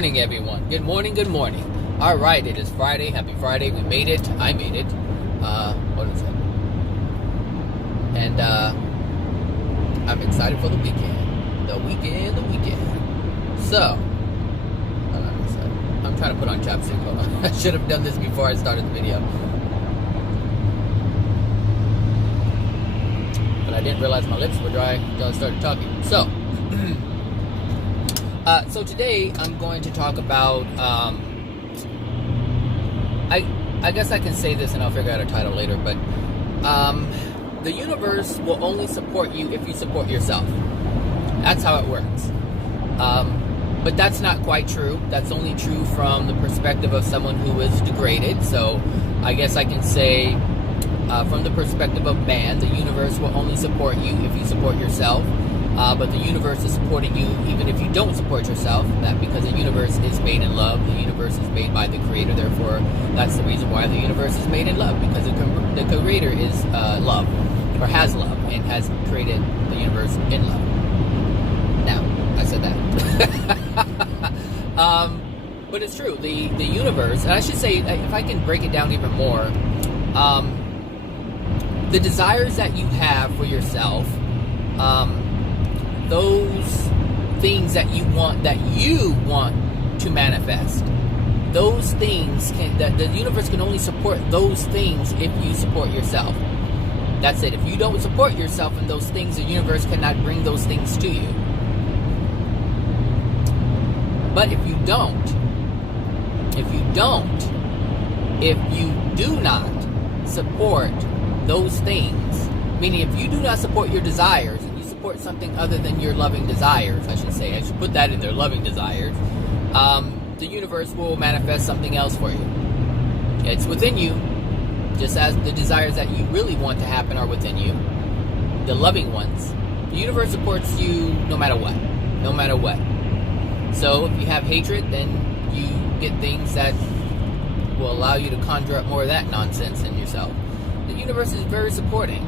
morning, everyone. Good morning, good morning. All right, it is Friday. Happy Friday. We made it. I made it. What is it? And I'm excited for the weekend. The weekend. So, I'm trying to put on chapstick. Hold on. I should have done this before I started the video. But I didn't realize my lips were dry until I started talking. So today I'm going to talk about, I guess I can say this and I'll figure out a title later, but the universe will only support you if you support yourself. That's how it works. But that's not quite true. That's only true from the perspective of someone who is degraded. So I guess I can say from the perspective of man, the universe will only support you if you support yourself. But the universe is supporting you even if you don't support yourself. That because the universe is made in love. The universe is made by the Creator. Therefore, that's the reason why the universe is made in love. Because the Creator is love, or has love, and has created the universe in love. Now, I said that. But it's true. The universe, and I should say, if I can break it down even more, the desires that you have for yourself, those things that you want to manifest, those things that the universe can only support those things if you support yourself. That's it. If you don't support yourself in those things, the universe cannot bring those things to you. But if you do not support those things, meaning if you do not support your desires, and you support something other than your loving desires, I should put that in there, loving desires, the universe will manifest something else for you. It's within you, just as the desires that you really want to happen are within you, the loving ones. The universe supports you no matter what. So if you have hatred, then you get things that will allow you to conjure up more of that nonsense in yourself. The universe is very supporting.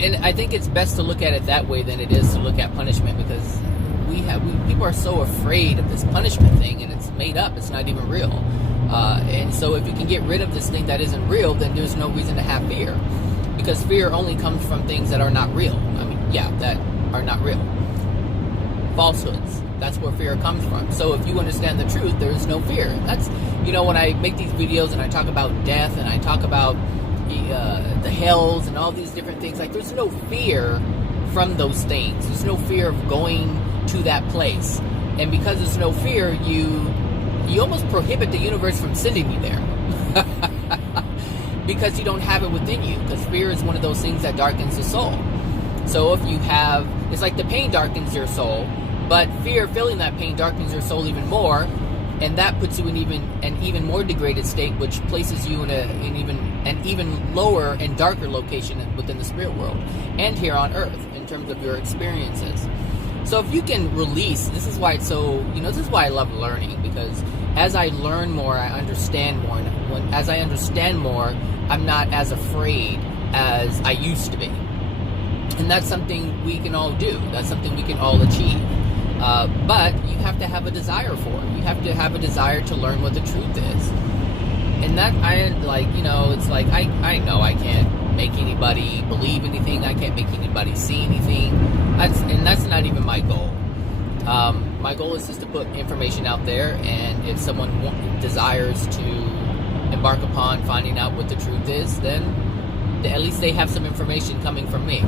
And I think it's best to look at it that way than it is to look at punishment, because people are so afraid of this punishment thing, and it's made up. It's not even real. And so if you can get rid of this thing that isn't real, then there's no reason to have fear, because fear only comes from things that are not real. That are not real. Falsehoods. That's where fear comes from. So if you understand the truth, there is no fear. That's, when I make these videos and I talk about death and I talk about the hells and all these different things, like, there's no fear from those things. There's no fear of going to that place. And because there's no fear, you almost prohibit the universe from sending you there. Because you don't have it within you. Because fear is one of those things that darkens the soul. So if you have, it's like the pain darkens your soul, but fear, feeling that pain, darkens your soul even more, and that puts you in an even more degraded state, which places you in an even lower and darker location within the spirit world and here on earth in terms of your experiences. So if you can release, this is why it's so, this is why I love learning, because as I learn more, I understand more, and as I understand more, I'm not as afraid as I used to be. And that's something we can all do. That's something we can all achieve. But you have to have a desire for it. You have to have a desire to learn what the truth is. And that, it's like, I know I can't make anybody believe anything. I can't make anybody see anything. That's not even my goal. My goal is just to put information out there, and if someone desires to embark upon finding out what the truth is, then at least they have some information coming from me.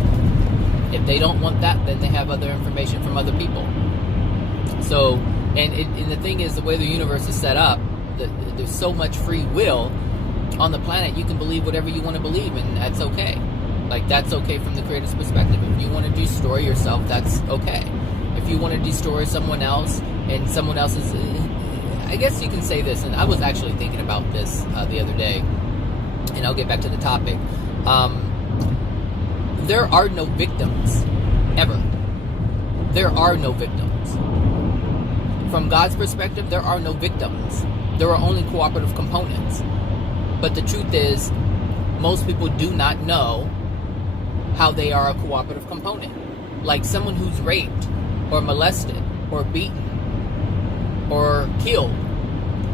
If they don't want that, then they have other information from other people. So, and the thing is, the way the universe is set up, there's so much free will on the planet. You can believe whatever you want to believe, and that's okay. Like, that's okay from the Creator's perspective. If you want to destroy yourself, that's okay. If you want to destroy someone else, and someone else is, I guess you can say this, and I was actually thinking about this the other day, and I'll get back to the topic. There are no victims, ever. There are no victims. From God's perspective, there are no victims. There are only cooperative components. But the truth is, most people do not know how they are a cooperative component. Like someone who's raped or molested or beaten or killed.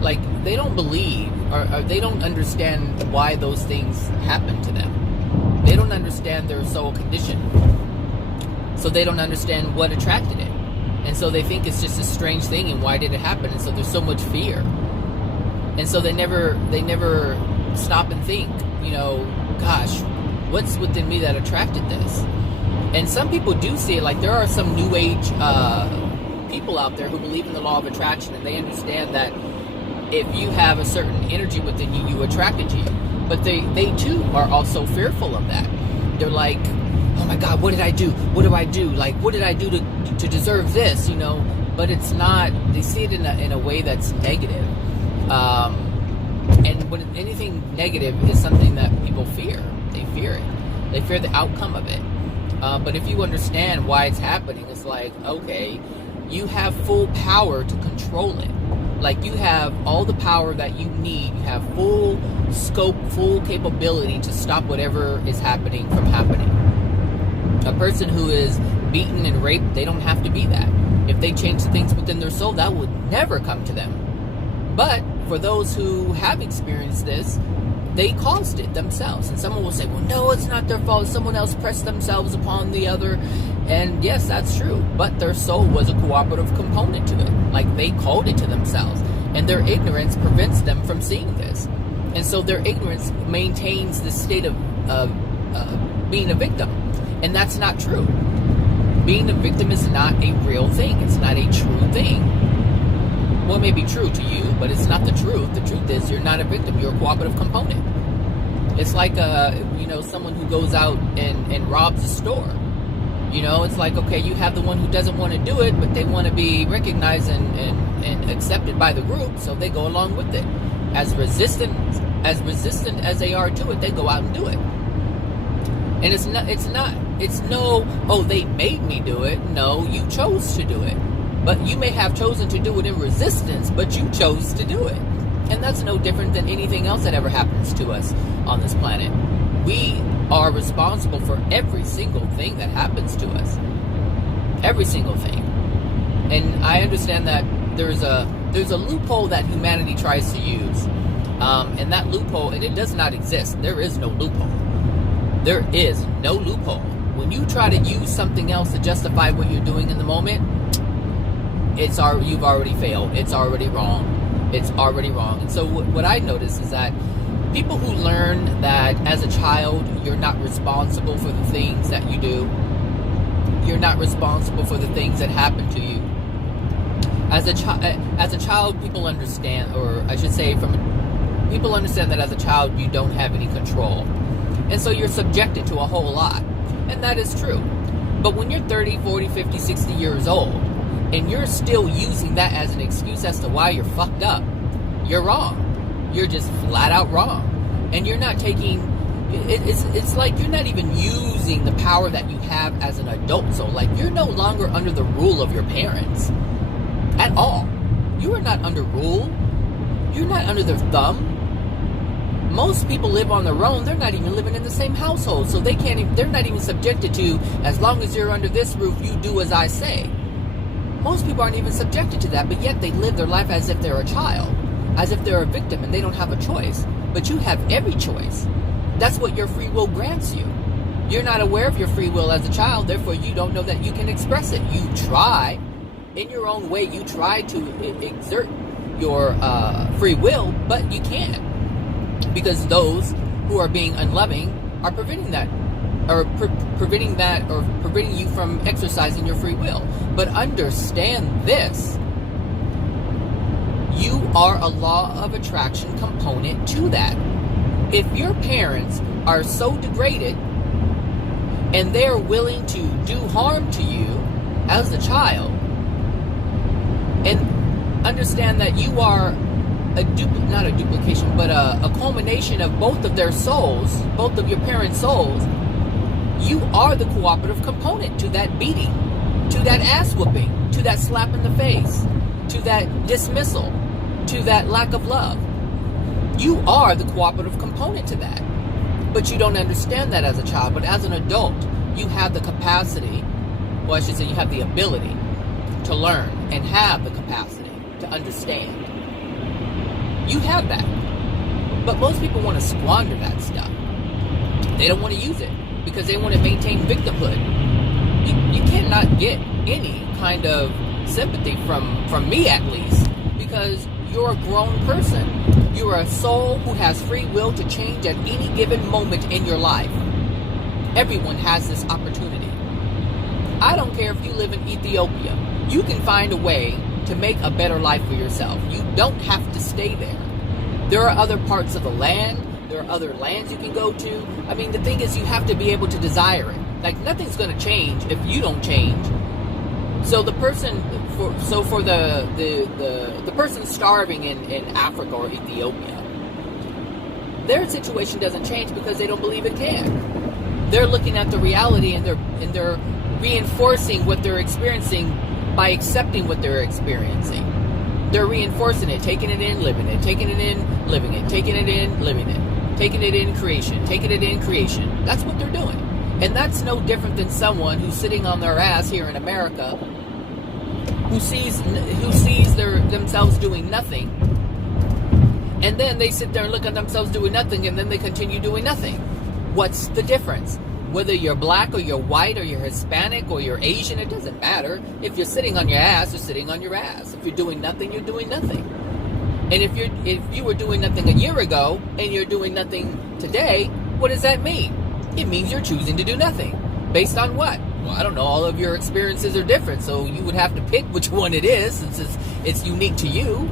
Like, they don't believe, or they don't understand why those things happen to them. They don't understand their soul condition. So they don't understand what attracted it. And so they think it's just a strange thing, and why did it happen? And so there's so much fear. And so they never stop and think, gosh, what's within me that attracted this? And some people do see it. Like, there are some new age people out there who believe in the law of attraction, and they understand that if you have a certain energy within you, you attract it to you. But they too are also fearful of that. They're like, oh my God, what did I do? What do I do? Like, what did I do to deserve this? But it's not. They see it in a way that's negative. And when anything negative is something that people fear. They fear it. They fear the outcome of it. But if you understand why it's happening, it's like, okay, you have full power to control it. Like, you have all the power that you need. You have full scope, full capability to stop whatever is happening from happening. A person who is beaten and raped, they don't have to be that. If they change the things within their soul, that would never come to them. But for those who have experienced this, they caused it themselves. And someone will say, well, no, it's not their fault. Someone else pressed themselves upon the other. And yes, that's true. But their soul was a cooperative component to it. Like, they called it to themselves. And their ignorance prevents them from seeing this. And so their ignorance maintains the state of being a victim. And that's not true. Being a victim is not a real thing. It's not a true thing. Well, it may be true to you, but it's not the truth. The truth is, you're not a victim. You're a cooperative component. It's like someone who goes out and robs a store. It's like, okay, you have the one who doesn't want to do it, but they want to be recognized and accepted by the group, so they go along with it. As resistant as they are to it, they go out and do it. And it's no, oh, they made me do it. No, you chose to do it. But you may have chosen to do it in resistance, but you chose to do it. And that's no different than anything else that ever happens to us on this planet. We are responsible for every single thing that happens to us. Every single thing. And I understand that there's a loophole that humanity tries to use. And that loophole, and it does not exist. There is no loophole. There is no loophole. When you try to use something else to justify what you're doing in the moment, you've already failed. It's already wrong. It's already wrong. And so what I notice is that people who learn that as a child, you're not responsible for the things that you do. You're not responsible for the things that happen to you. As a child, people understand, or I should say, people understand that as a child, you don't have any control. And so you're subjected to a whole lot. And that is true. But when you're 30, 40, 50, 60 years old, and you're still using that as an excuse as to why you're fucked up, you're wrong. You're just flat out wrong. And you're not taking, it's like you're not even using the power that you have as an adult. So like, you're no longer under the rule of your parents at all. You are not under rule. You're not under their thumb. Most people live on their own. They're not even living in the same household. So they're not even subjected to, as long as you're under this roof, you do as I say. Most people aren't even subjected to that, but yet they live their life as if they're a child, as if they're a victim and they don't have a choice. But you have every choice. That's what your free will grants you. You're not aware of your free will as a child, therefore you don't know that you can express it. You try, in your own way, you try to exert your free will, but you can't. Because those who are being unloving are preventing that, or preventing you from exercising your free will. But understand this: you are a law of attraction component to that. If your parents are so degraded and they're willing to do harm to you as a child, and understand that you are not a duplication, but a culmination of both of their souls, both of your parents' souls, you are the cooperative component to that beating, to that ass whooping, to that slap in the face, to that dismissal, to that lack of love. You are the cooperative component to that. But you don't understand that as a child. But as an adult, you have the capacity, well, I should say you have the ability to learn and have the capacity to understand. You have that. But most people want to squander that stuff. They don't want to use it because they want to maintain victimhood. You cannot get any kind of sympathy from me, at least, because you're a grown person. You're a soul who has free will to change at any given moment in your life. Everyone has this opportunity. I don't care if you live in Ethiopia. You can find a way to make a better life for yourself. You don't have to stay there. There are other parts of the land. There are other lands you can go to. I mean, the thing is, you have to be able to desire it. Like, nothing's going to change if you don't change. So the person, for the person starving in Africa or Ethiopia, their situation doesn't change because they don't believe it can. They're looking at the reality and they're reinforcing what they're experiencing by accepting what they're experiencing. They're reinforcing it, taking it in, living it, taking it in, living it, taking it in, living it, taking it in, creation, taking it in, creation. That's what they're doing. And that's no different than someone who's sitting on their ass here in America, who sees themselves doing nothing, and then they sit there and look at themselves doing nothing, and then they continue doing nothing. What's the difference? Whether you're black or you're white or you're Hispanic or you're Asian, it doesn't matter. If you're sitting on your ass, you're sitting on your ass. If you're doing nothing, you're doing nothing. And if you were doing nothing a year ago and you're doing nothing today, what does that mean? It means you're choosing to do nothing. Based on what? Well, I don't know. All of your experiences are different, so you would have to pick which one it is, since it's unique to you.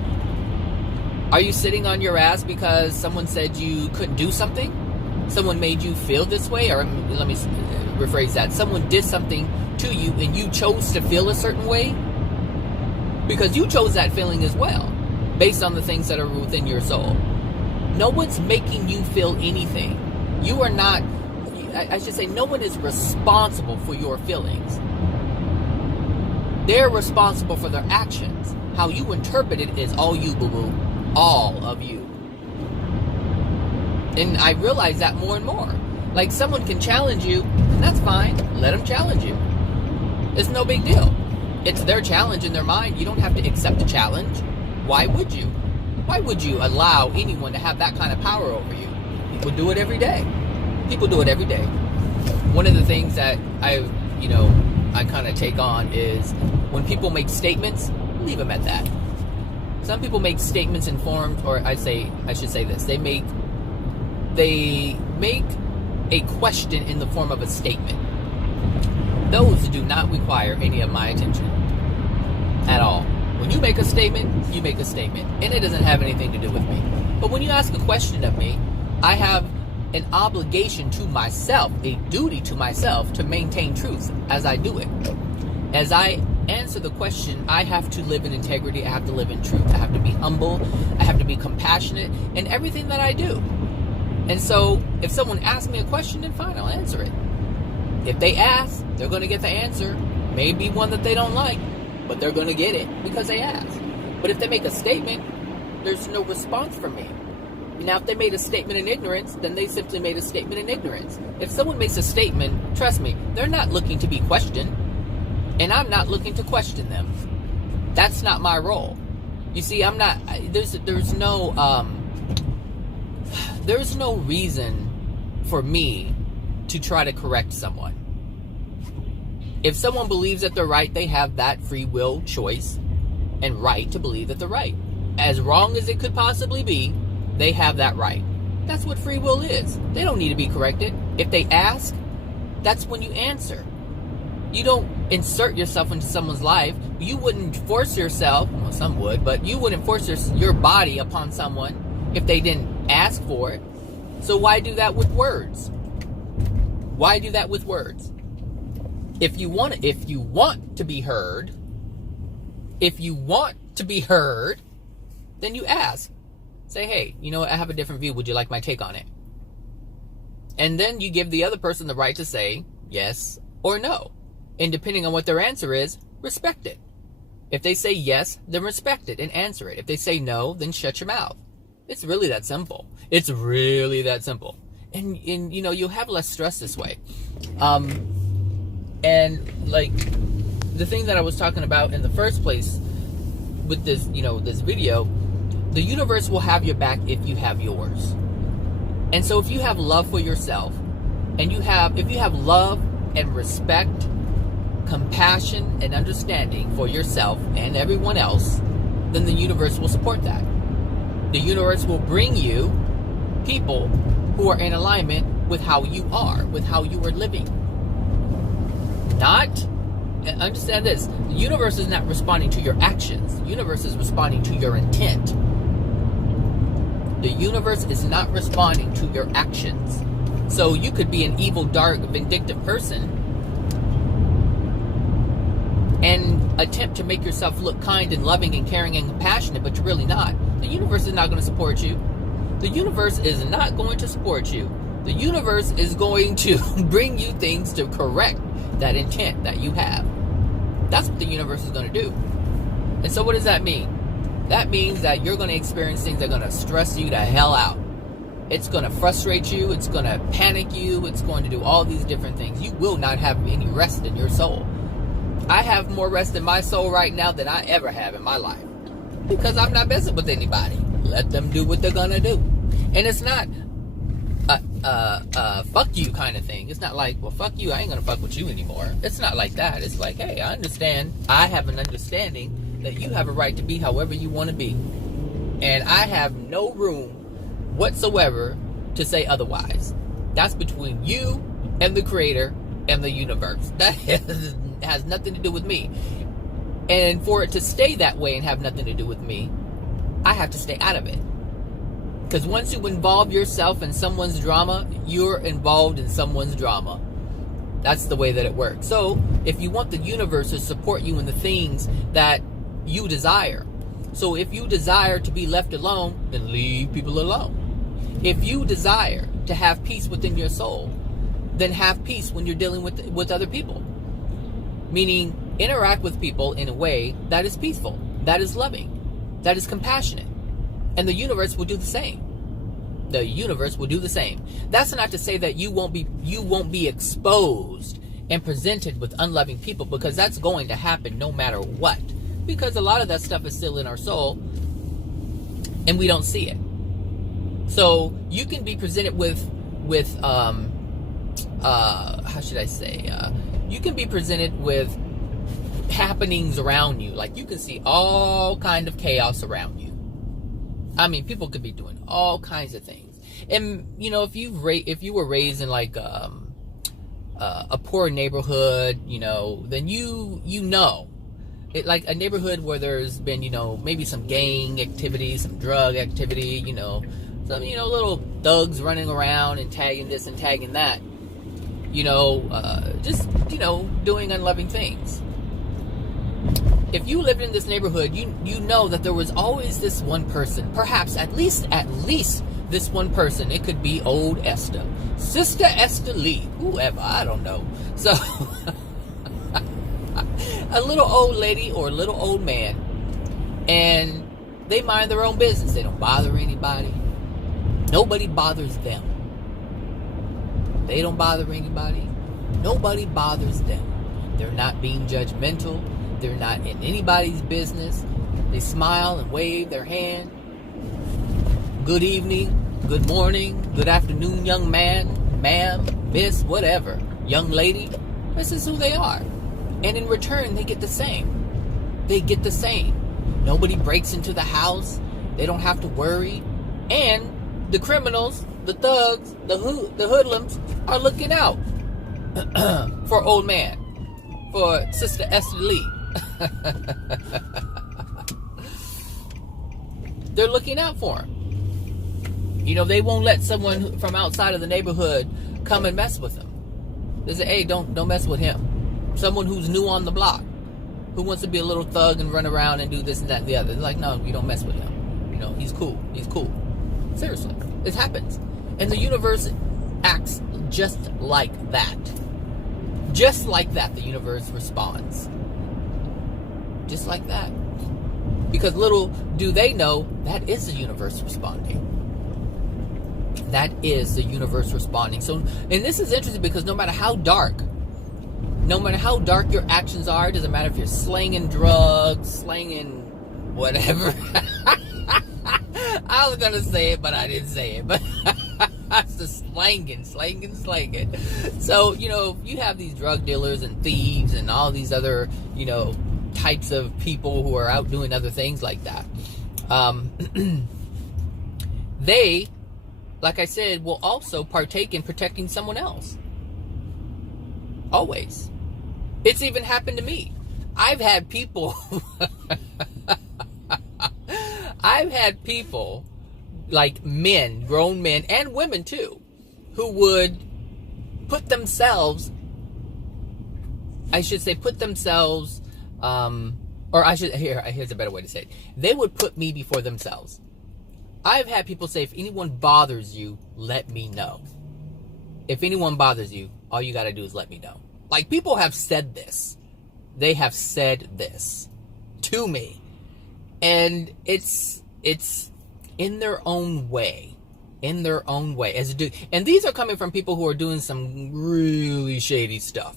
Are you sitting on your ass because someone said you couldn't do something? Someone made you feel this way? Or let me rephrase that. Someone did something to you and you chose to feel a certain way? Because you chose that feeling as well, based on the things that are within your soul. No one's making you feel anything. You are not, I should say, no one is responsible for your feelings. They're responsible for their actions. How you interpret it is all you, boo-boo. All of you. And I realize that more and more. Like, someone can challenge you, and that's fine. Let them challenge you. It's no big deal. It's their challenge in their mind. You don't have to accept the challenge. Why would you? Why would you allow anyone to have that kind of power over you? People do it every day. People do it every day. One of the things that I kind of take on is when people make statements, leave them at that. Some people make statements in forms, or I should say this, they make a question in the form of a statement. Those do not require any of my attention at all. When you make a statement, you make a statement, and it doesn't have anything to do with me. But when you ask a question of me, I have an obligation to myself, a duty to myself, to maintain truth as I do it. As I answer the question, I have to live in integrity, I have to live in truth, I have to be humble, I have to be compassionate in everything that I do. And so, if someone asks me a question, then fine, I'll answer it. If they ask, they're going to get the answer. Maybe one that they don't like, but they're going to get it because they asked. But if they make a statement, there's no response from me. Now, if they made a statement in ignorance, then they simply made a statement in ignorance. If someone makes a statement, trust me, they're not looking to be questioned, and I'm not looking to question them. That's not my role. You see, I'm not. There's no reason for me to try to correct someone. If someone believes that they're right, they have that free will choice and right to believe that they're right. As wrong as it could possibly be, they have that right. That's what free will is. They don't need to be corrected. If they ask, that's when you answer. You don't insert yourself into someone's life. You wouldn't force yourself, well, some would, but you wouldn't force your body upon someone if they didn't ask for it. So why do that with words? Why do that with words? If you want to be heard, then you ask. Say, hey, you know what? I have a different view. Would you like my take on it? And then you give the other person the right to say yes or no. And depending on what their answer is, respect it. If they say yes, then respect it and answer it. If they say no, then shut your mouth. It's really that simple. It's really that simple. And you'll have less stress this way. And like, the thing that I was talking about in the first place with this, this video, the universe will have your back if you have yours. And so if you have love for yourself, and if you have love and respect, compassion and understanding for yourself and everyone else, then the universe will support that. The universe will bring you people who are in alignment with how you are, with how you are living. Understand this, the universe is not responding to your actions. The universe is responding to your intent. The universe is not responding to your actions. So you could be an evil, dark, vindictive person and attempt to make yourself look kind and loving and caring and compassionate, but you're really not. The universe is not going to support you. The universe is not going to support you. The universe is going to bring you things to correct that intent that you have. That's what the universe is going to do. And so what does that mean? That means that you're going to experience things that are going to stress you the hell out. It's going to frustrate you. It's going to panic you. It's going to do all these different things. You will not have any rest in your soul. I have more rest in my soul right now than I ever have in my life. Because I'm not messing with anybody. Let them do what they're going to do. And it's not fuck you kind of thing. It's not like, well, fuck you, I ain't going to fuck with you anymore. It's not like that. It's like, hey, I understand. I have an understanding that you have a right to be however you want to be. And I have no room whatsoever to say otherwise. That's between you and the creator and the universe. That has nothing to do with me. And for it to stay that way and have nothing to do with me, I have to stay out of it. Because once you involve yourself in someone's drama, you're involved in someone's drama. That's the way that it works. So if you want the universe to support you in the things that you desire, so if you desire to be left alone, then leave people alone. If you desire to have peace within your soul, then have peace when you're dealing with other people. Meaning, interact with people in a way that is peaceful, that is loving, that is compassionate. And the universe will do the same. The universe will do the same. That's not to say that you won't be exposed and presented with unloving people, because that's going to happen no matter what. Because a lot of that stuff is still in our soul and we don't see it. So you can be presented with how should I say? You can be presented with happenings around you. Like, you can see all kind of chaos around you. I mean, people could be doing all kinds of things. And if you were raised in like a poor neighborhood, then you know it, like a neighborhood where there's been maybe some gang activity, some drug activity, some little thugs running around and tagging this and tagging that, just doing unloving things. If you lived in this neighborhood, you know that there was always this one person, perhaps at least this one person. It could be old Esther, Sister Esther Lee, whoever, I don't know. So a little old lady or a little old man, and they mind their own business. They don't bother anybody. Nobody bothers them. They don't bother anybody. Nobody bothers them. They're not being judgmental. They're not in anybody's business. They smile and wave their hand. Good evening, good morning, good afternoon, young man, ma'am, miss, whatever, young lady. This is who they are. And in return, they get the same. They get the same. Nobody breaks into the house. They don't have to worry. And the criminals, the thugs, the hoodlums are looking out for old man, for Sister Esther Lee. They're looking out for him. They won't let someone from outside of the neighborhood come and mess with them. They say, hey, don't mess with him. Someone who's new on the block, who wants to be a little thug and run around and do this and that and the other. They're like, no, you don't mess with him. He's cool. He's cool. Seriously, it happens. And the universe acts just like that. Just like that, the universe responds. Just like that. Because little do they know, that is the universe responding. That is the universe responding. So, and this is interesting because no matter how dark no matter how dark your actions are, it doesn't matter if you're slanging drugs, slanging whatever. I was gonna say it, but I didn't say it. But it's the slanging. So, you have these drug dealers and thieves and all these other, types of people who are out doing other things like that. They, like I said, will also partake in protecting someone else. Always. It's even happened to me. I've had people like men, grown men, and women too, who would put themselves, here's a better way to say it. They would put me before themselves. I've had people say, if anyone bothers you, let me know. If anyone bothers you, all you got to do is let me know. Like, people have said this. They have said this to me. And it's in their own way. And these are coming from people who are doing some really shady stuff.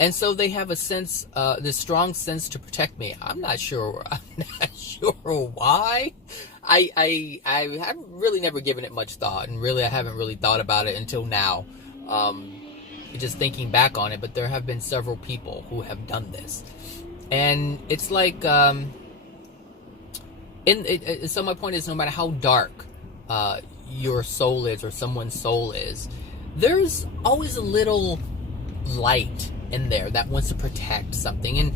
And so they have a sense, this strong sense to protect me. I'm not sure why. I have really never given it much thought, and really I haven't really thought about it until now. Just thinking back on it, but there have been several people who have done this, and it's like, so my point is, no matter how dark your soul is, or someone's soul is, there's always a little light in there that wants to protect something. And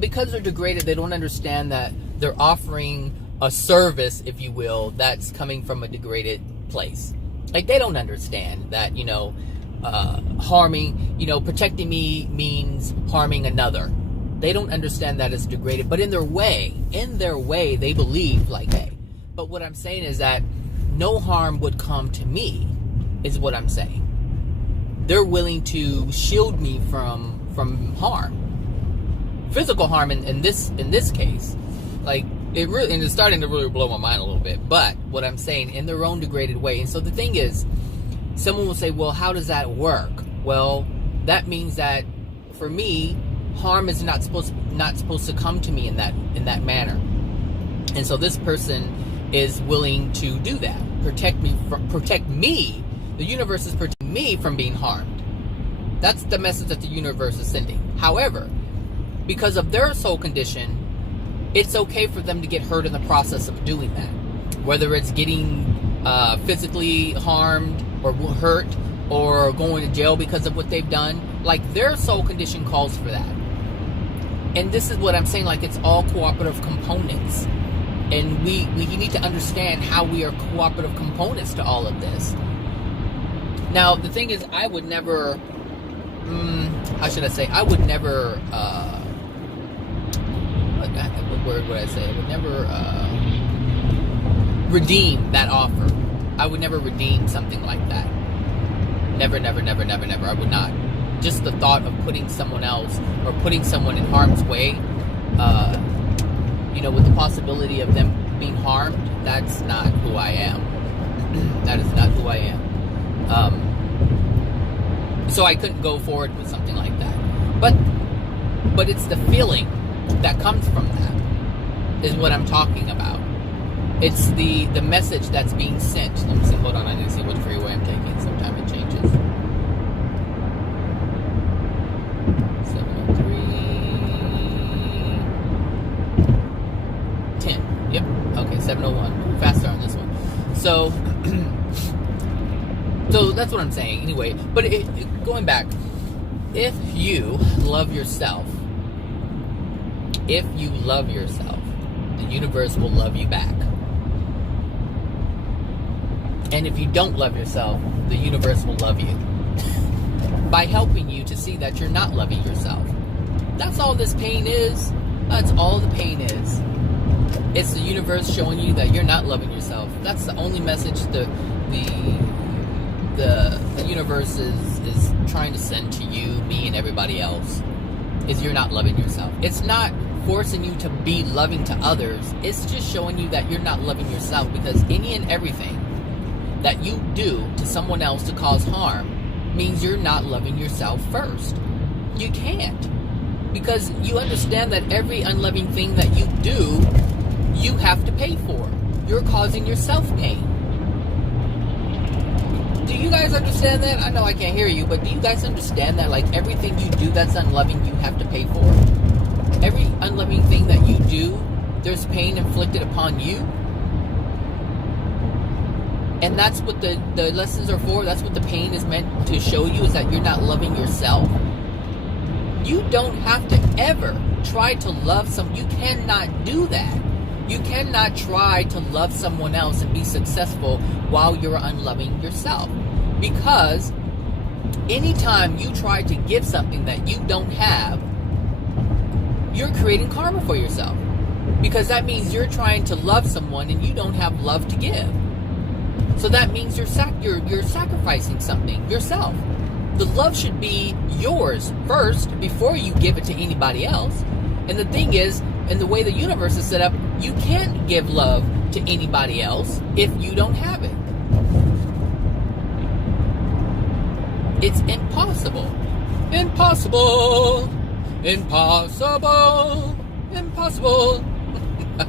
because they're degraded, they don't understand that they're offering a service, if you will, that's coming from a degraded place. Like, they don't understand that, harming, protecting me means harming another. They don't understand that it's degraded, but in their way, they believe like, hey. But what I'm saying is that no harm would come to me, is what I'm saying. They're willing to shield me from harm, physical harm. In this case, like, it really, and it's starting to really blow my mind a little bit. But what I'm saying, in their own degraded way. And so the thing is, someone will say, well, how does that work? Well, that means that for me, harm is not supposed to come to me in that manner. And so this person is willing to do that, protect me. The universe is protecting me from being harmed. That's the message that the universe is sending. However, because of their soul condition, it's okay for them to get hurt in the process of doing that. Whether it's getting physically harmed or hurt or going to jail because of what they've done. Like, their soul condition calls for that. And this is what I'm saying, like, it's all cooperative components. And we need to understand how we are cooperative components to all of this. Now, the thing is, I would never, how should I say, I would never, what word would I say? I would never redeem that offer. I would never redeem something like that. Never. I would not. Just the thought of putting someone else or putting someone in harm's way, with the possibility of them being harmed, that's not who I am. That is not who I am. So I couldn't go forward with something like that. But it's the feeling that comes from that is what I'm talking about. It's the message that's being sent. Let me see. Hold on. I need to see what freeway I'm taking. Sometime it changes. 703. 10. Yep. Okay. 701. Faster on this one. So that's what I'm saying. Anyway, but going back, if you love yourself, the universe will love you back. And if you don't love yourself, the universe will love you by helping you to see that you're not loving yourself. That's all this pain is. That's all the pain is. It's the universe showing you that you're not loving yourself. That's the only message the universe is trying to send to you, me, and everybody else, is you're not loving yourself. It's not forcing you to be loving to others. It's just showing you that you're not loving yourself, because any and everything that you do to someone else to cause harm means you're not loving yourself first. You can't. Because you understand that every unloving thing that you do, you have to pay for. You're causing yourself pain. Do you guys understand that? I know I can't hear you, but do you guys understand that? Like, everything you do that's unloving, you have to pay for? Every unloving thing that you do, there's pain inflicted upon you. And that's what the lessons are for. That's what the pain is meant to show you, is that you're not loving yourself. You don't have to ever try to love someone. You cannot do that. You cannot try to love someone else and be successful while you're unloving yourself. Because anytime you try to give something that you don't have, you're creating karma for yourself. Because that means you're trying to love someone and you don't have love to give. So that means you're sacrificing something, yourself. The love should be yours first before you give it to anybody else. And the thing is, in the way the universe is set up, you can't give love to anybody else if you don't have it. It's impossible. Impossible. Impossible. Impossible. I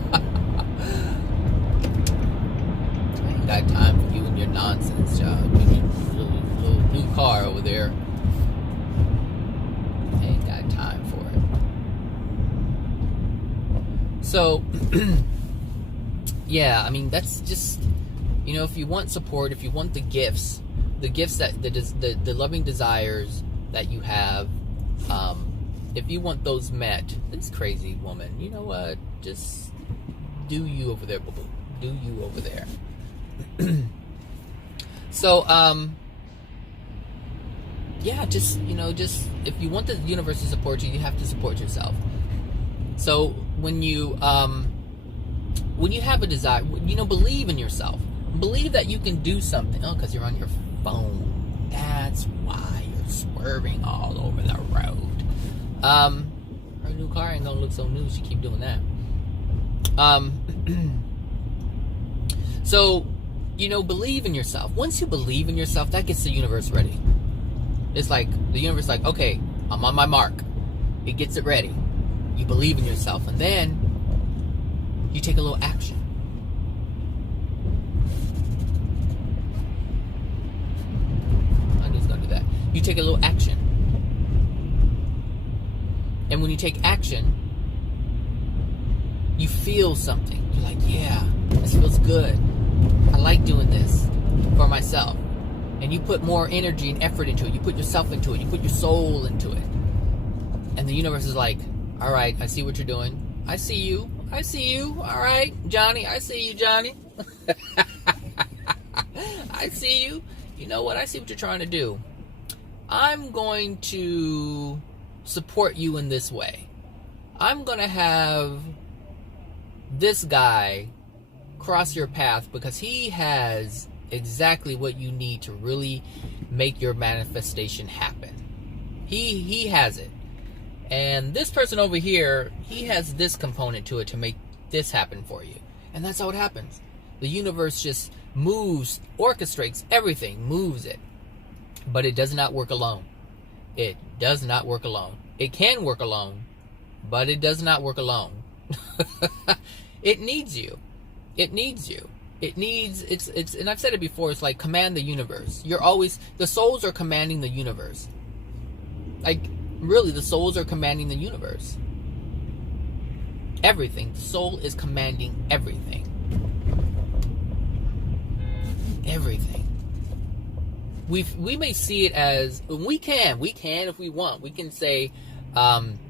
ain't got time for you and your nonsense, child. Little new car over there. I ain't got time for it. So, yeah, I mean, that's just, you know, if you want support, if you want the gifts that the loving desires that you have, if you want those met, this crazy woman, you know what? Just do you over there, boo-boo. Do you over there. So, yeah, just if you want the universe to support you, you have to support yourself. So when you have a desire, believe in yourself. Believe that you can do something. Oh, because you're on your phone. That's why you're swerving all over the road. Her new car ain't gonna look so new. She keep doing that. So, believe in yourself. Once you believe in yourself, that gets the universe ready. It's like the universe, like, okay, I'm on my mark. It gets it ready. You believe in yourself, and then you take a little action. I'm just gonna do that. You take a little action. And when you take action, you feel something. You're like, yeah, this feels good. I like doing this for myself. And you put more energy and effort into it. You put yourself into it. You put your soul into it. And the universe is like, all right, I see what you're doing. I see you. I see you. All right, Johnny. I see you, Johnny. I see you. You know what? I see what you're trying to do. I'm going to support you in this way. I'm going to have this guy cross your path because he has exactly what you need to really make your manifestation happen. He has it. And this person over here, he has this component to it to make this happen for you. And that's how it happens. The universe just moves, orchestrates everything, moves it. But it does not work alone. It does not work alone. It can work alone, but it does not work alone. It needs you. It needs you. It needs, it's, and I've said it before, it's like command the universe. The souls are commanding the universe. Like, really, the souls are commanding the universe. Everything. The soul is commanding everything. Everything. We may see it as, we can if we want. We can say,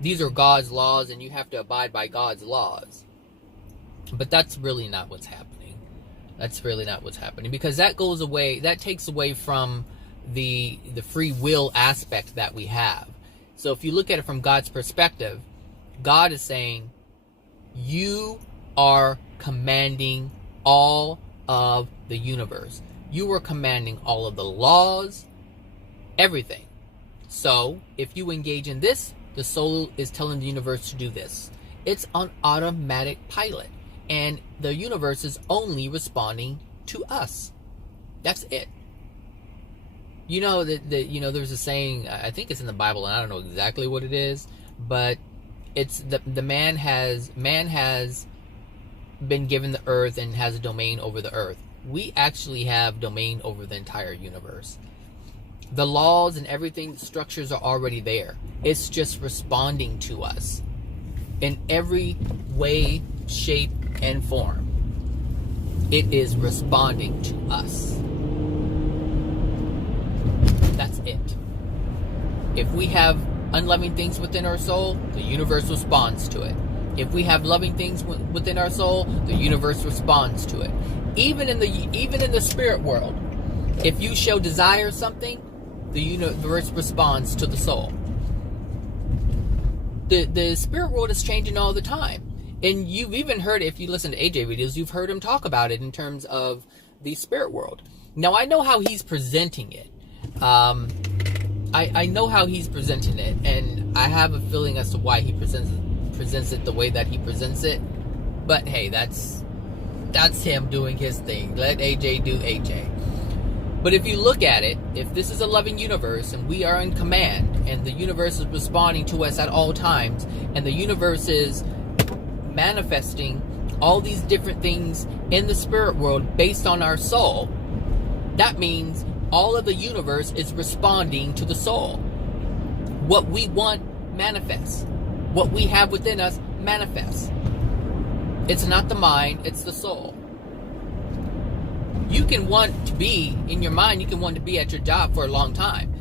these are God's laws and you have to abide by God's laws. But that's really not what's happening. That's really not what's happening. Because that takes away from the free will aspect that we have. So if you look at it from God's perspective, God is saying, you are commanding all of the universe. You are commanding all of the laws, everything. So if you engage in this, the soul is telling the universe to do this. It's on automatic pilot. And the universe is only responding to us. That's it. You know that you know there's a saying, I think it's in the Bible, and I don't know exactly what it is, but it's the man has been given the earth and has a domain over the earth. We actually have domain over the entire universe. The laws and everything, structures are already there. It's just responding to us in every way, shape, and form. It is responding to us. That's it. If we have unloving things within our soul, the universe responds to it. If we have loving things within our soul, the universe responds to it. Even in the spirit world, if you show desire something, the universe responds to the soul. The spirit world is changing all the time. And you've even heard, if you listen to AJ videos, you've heard him talk about it in terms of the spirit world. Now, I know how he's presenting it. I know how he's presenting it, and I have a feeling as to why he presents it the way that he presents it. But hey, that's him doing his thing. Let AJ do AJ. But if you look at it, if this is a loving universe and we are in command and the universe is responding to us at all times and the universe is manifesting all these different things in the spirit world based on our soul, that means all of the universe is responding to the soul. What we want manifests. What we have within us manifests. It's not the mind, it's the soul. You can want to be, in your mind, you can want to be at your job for a long time.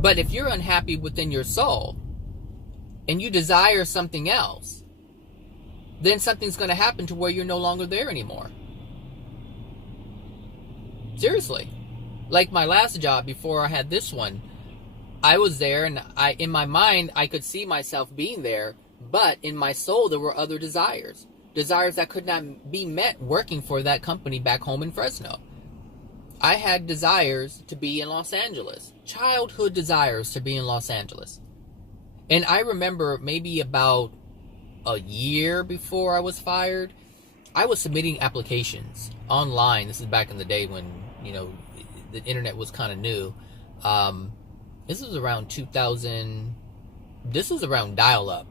But if you're unhappy within your soul and you desire something else, then something's going to happen to where you're no longer there anymore. Seriously. Like my last job before I had this one, I was there and in my mind, I could see myself being there, but in my soul, there were other desires. Desires that could not be met working for that company back home in Fresno. I had desires to be in Los Angeles. Childhood desires to be in Los Angeles. And I remember maybe about a year before I was fired, I was submitting applications online. This is back in the day when, you know, the internet was kind of new. This was around 2000. This was around dial-up.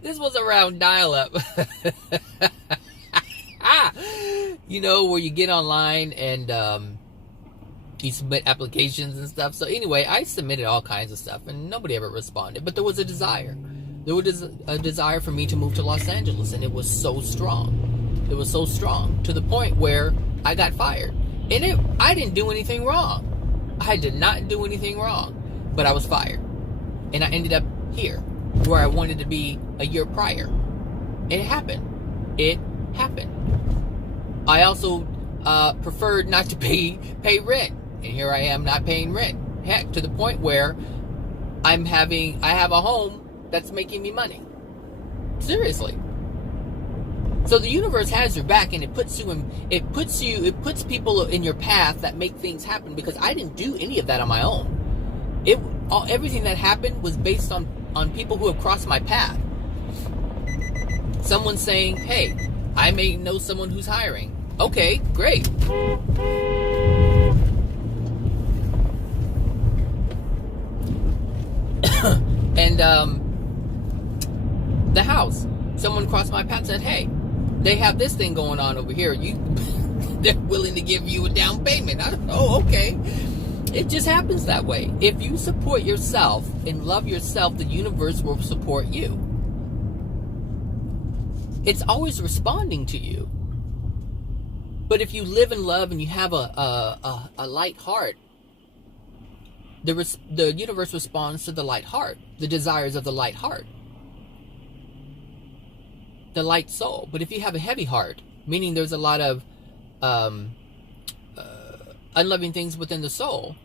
This was around dial-up. You know, where you get online and you submit applications and stuff. So anyway, I submitted all kinds of stuff and nobody ever responded. But there was a desire. There was a desire for me to move to Los Angeles, and it was so strong. It was so strong to the point where I got fired. And I didn't do anything wrong. I did not do anything wrong. But I was fired. And I ended up here, where I wanted to be a year prior. It happened. It happened. I also preferred not to pay rent. And here I am not paying rent. Heck, to the point where I have a home that's making me money. Seriously. So the universe has your back, and it puts people in your path that make things happen, because I didn't do any of that on my own. Everything that happened was based on people who have crossed my path. Someone saying, hey, I may know someone who's hiring. Okay, great. And the house. Someone crossed my path and said, hey, they have this thing going on over here. They're willing to give you a down payment. Oh, okay. It just happens that way. If you support yourself and love yourself, the universe will support you. It's always responding to you. But if you live in love and you have a light heart, the universe responds to the light heart, the desires of the light heart, the light soul. But if you have a heavy heart, meaning there's a lot of unloving things within the soul,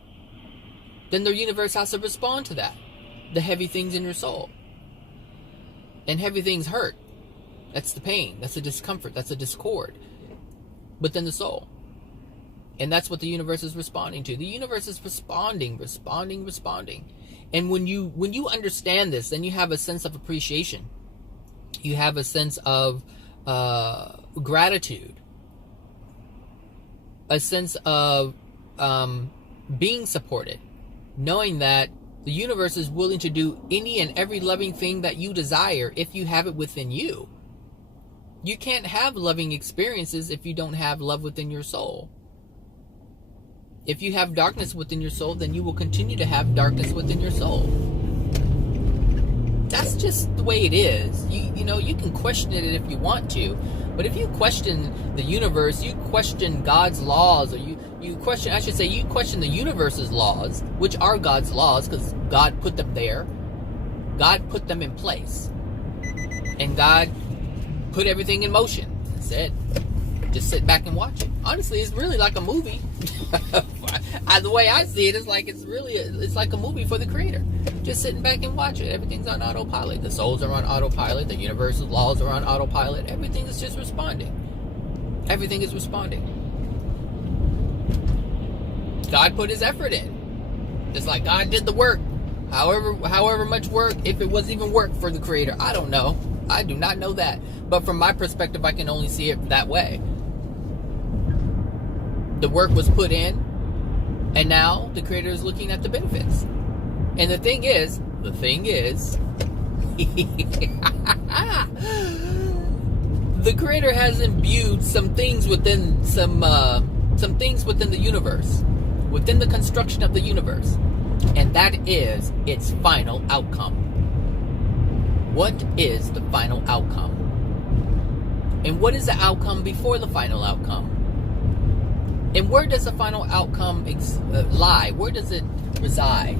then the universe has to respond to that, the heavy things in your soul. And heavy things hurt. That's the pain. That's the discomfort. That's the discord within the soul. And that's what the universe is responding to. The universe is responding. And when you understand this, then you have a sense of appreciation. You have a sense of gratitude. A sense of being supported, knowing that the universe is willing to do any and every loving thing that you desire if you have it within you. You can't have loving experiences if you don't have love within your soul. If you have darkness within your soul, then you will continue to have darkness within your soul. That's just the way it is. You know, you can question it if you want to, but if you question the universe, you question God's laws, or you question the universe's laws, which are God's laws, because God put them there. God put them in place. And God put everything in motion. Said, just sit back and watch it. Honestly, it's really like a movie. The way I see it, it's like a movie for the creator. Just sitting back and watch it. Everything's on autopilot. The souls are on autopilot. The universe's laws are on autopilot. Everything is just responding. Everything is responding. God put his effort in. It's like God did the work. However much work, if it was even work for the creator, I don't know. I do not know that. But from my perspective, I can only see it that way. The work was put in, and now the creator is looking at the benefits. And the thing is, the creator has imbued some things within the universe, within the construction of the universe, and that is its final outcome. What is the final outcome? And what is the outcome before the final outcome? And where does the final outcome lie? Where does it reside?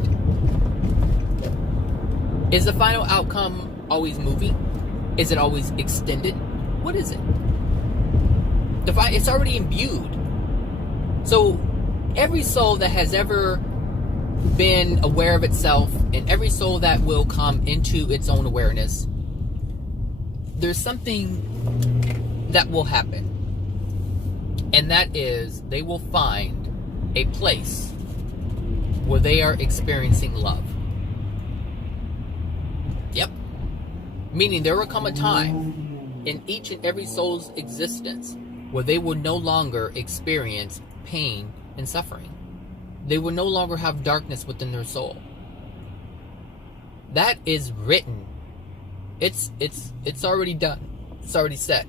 Is the final outcome always moving? Is it always extended? What is it? It's already imbued. So every soul that has ever been aware of itself, and every soul that will come into its own awareness, there's something that will happen. And that is, they will find a place where they are experiencing love. Yep. Meaning there will come a time in each and every soul's existence where they will no longer experience pain and suffering. They will no longer have darkness within their soul. That is written. It's already done. It's already set.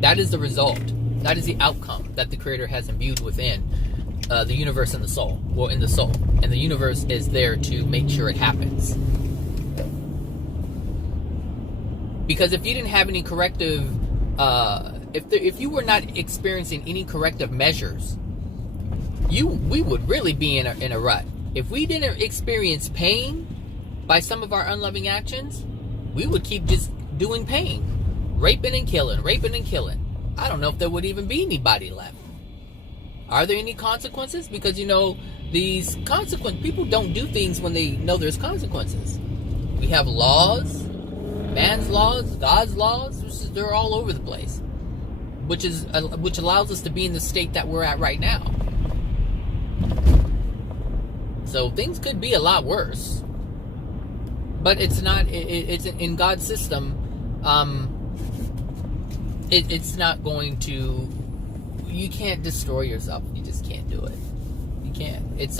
That is the result. That is the outcome that the creator has imbued within the universe and the soul. Well, in the soul. And the universe is there to make sure it happens. Because if you didn't have any corrective, if you were not experiencing any corrective measures, we would really be in a rut. If we didn't experience pain by some of our unloving actions, we would keep just doing pain. Raping and killing. I don't know if there would even be anybody left. Are there any consequences? Because, these people don't do things when they know there's consequences. We have laws, man's laws, God's laws. They're all over the place, which allows us to be in the state that we're at right now. So things could be a lot worse, but it's not. It's in God's system. It's not going to. You can't destroy yourself. You just can't do it. You can't. It's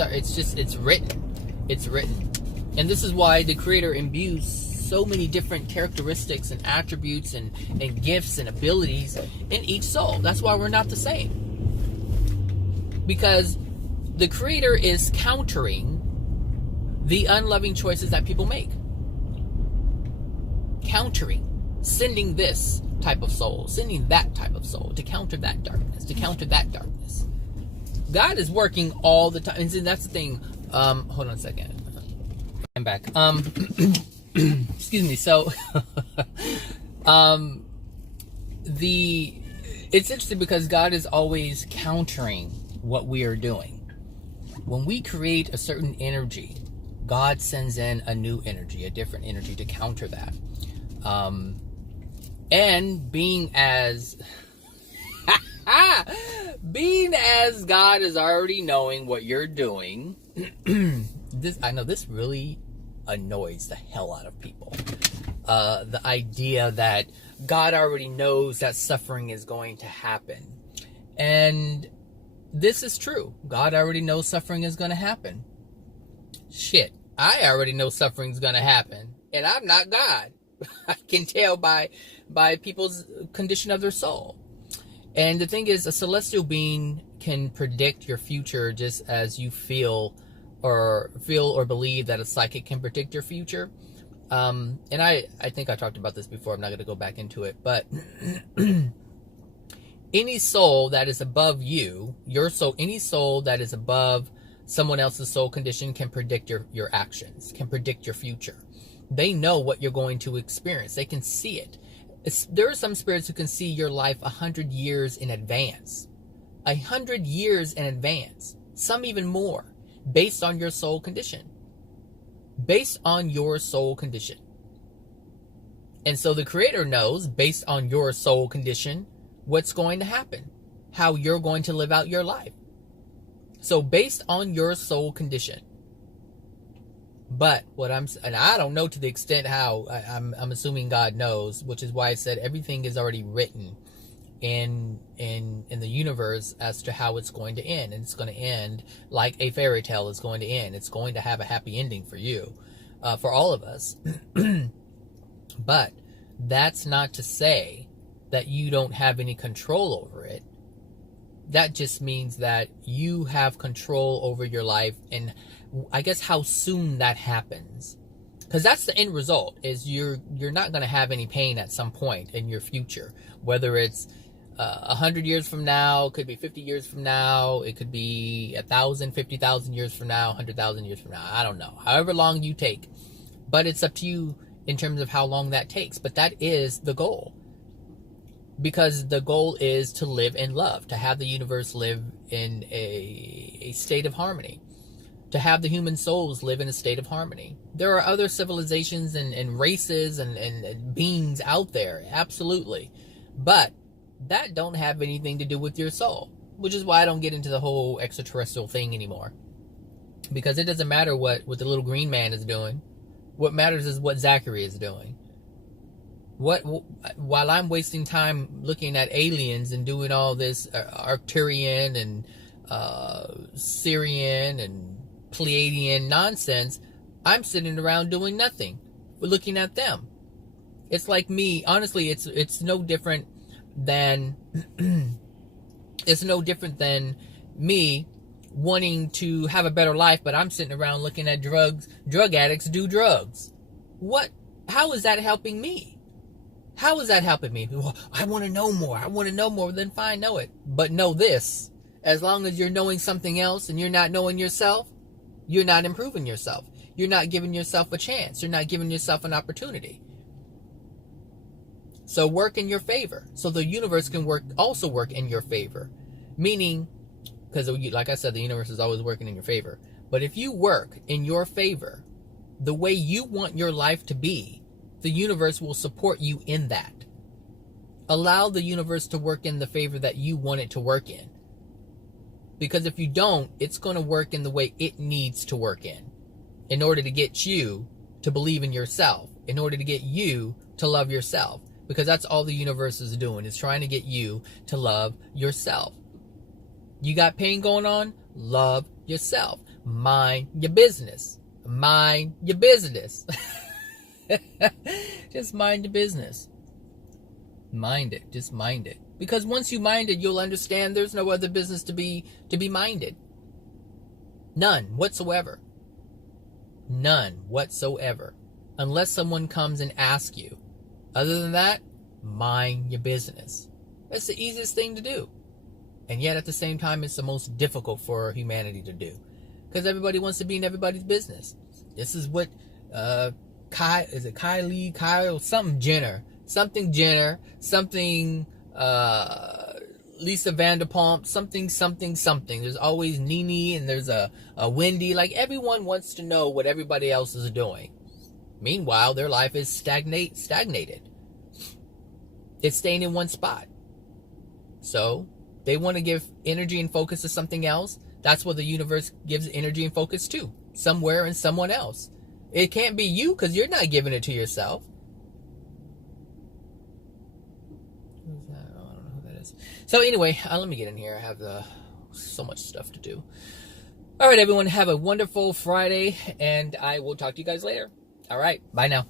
written. It's written, and this is why the creator imbues so many different characteristics and attributes and gifts and abilities in each soul. That's why we're not the same, because the creator is countering the unloving choices that people make. Countering. Sending this type of soul. Sending that type of soul to counter that darkness. To counter that darkness. God is working all the time. And see, that's the thing. Hold on a second. I'm back. Excuse me. So, it's interesting because God is always countering what we are doing. When we create a certain energy, God sends in a new energy, a different energy to counter that. And being as God is already knowing what you're doing, I know this really annoys the hell out of people. The idea that God already knows that suffering is going to happen. And this is true. God already knows suffering is going to happen. Shit, I already know suffering is going to happen, and I'm not God. I can tell by people's condition of their soul. And the thing is, a celestial being can predict your future just as you feel or believe that a psychic can predict your future. And I think I talked about this before. I'm not going to go back into it, but any soul that is above you, your soul, any soul that is above someone else's soul condition can predict your actions, can predict your future. They know what you're going to experience. They can see it. There are some spirits who can see your life 100 years in advance. 100 years in advance. Some even more, based on your soul condition. Based on your soul condition. And so the Creator knows, based on your soul condition, what's going to happen. How you're going to live out your life. So based on your soul condition. But and I don't know to the extent how, I'm assuming God knows, which is why I said everything is already written in the universe as to how it's going to end. And it's going to end like a fairy tale is going to end. It's going to have a happy ending for you, for all of us. But that's not to say that you don't have any control over it. That just means that you have control over your life, and I guess how soon that happens. Because that's the end result, is you're not going to have any pain at some point in your future. Whether it's 100 years from now, it could be 50 years from now, it could be 1,000, 50,000 years from now, 100,000 years from now. I don't know. However long you take. But it's up to you in terms of how long that takes. But that is the goal. Because the goal is to live in love, to have the universe live in a state of harmony, to have the human souls live in a state of harmony. There are other civilizations and races and beings out there, absolutely. But that don't have anything to do with your soul, which is why I don't get into the whole extraterrestrial thing anymore. Because it doesn't matter what the little green man is doing. What matters is what Zachary is doing. While I'm wasting time looking at aliens and doing all this Arcturian and Syrian and Pleiadian nonsense, I'm sitting around doing nothing. We're looking at them. It's like me. Honestly, it's no different than me wanting to have a better life, but I'm sitting around looking at drug addicts do drugs. How is that helping me? How is that helping me? Well, I want to know more. I want to know more. Then fine, know it. But know this. As long as you're knowing something else and you're not knowing yourself, you're not improving yourself. You're not giving yourself a chance. You're not giving yourself an opportunity. So work in your favor. So the universe can also work in your favor. Meaning, because like I said, the universe is always working in your favor. But if you work in your favor, the way you want your life to be, the universe will support you in that. Allow the universe to work in the favor that you want it to work in. Because if you don't, it's going to work in the way it needs to work in order to get you to believe in yourself, in order to get you to love yourself. Because that's all the universe is doing, is trying to get you to love yourself. You got pain going on? Love yourself. Mind your business. Mind your business. Just mind your business. Mind it. Just mind it. Because once you mind it, you'll understand there's no other business to be minded. None whatsoever. None whatsoever. Unless someone comes and asks you. Other than that, mind your business. That's the easiest thing to do. And yet at the same time, it's the most difficult for humanity to do. Because everybody wants to be in everybody's business. This is what Kylie Jenner, something Lisa Vanderpump, something. There's always Nene and there's a Wendy. Like, everyone wants to know what everybody else is doing. Meanwhile, their life is stagnated. It's staying in one spot. So they want to give energy and focus to something else. That's what the universe gives energy and focus to. Somewhere and someone else. It can't be you, because you're not giving it to yourself. Who's that? Oh, I don't know who that is. So anyway, let me get in here. I have the so much stuff to do. All right, everyone, have a wonderful Friday, and I will talk to you guys later. All right, bye now.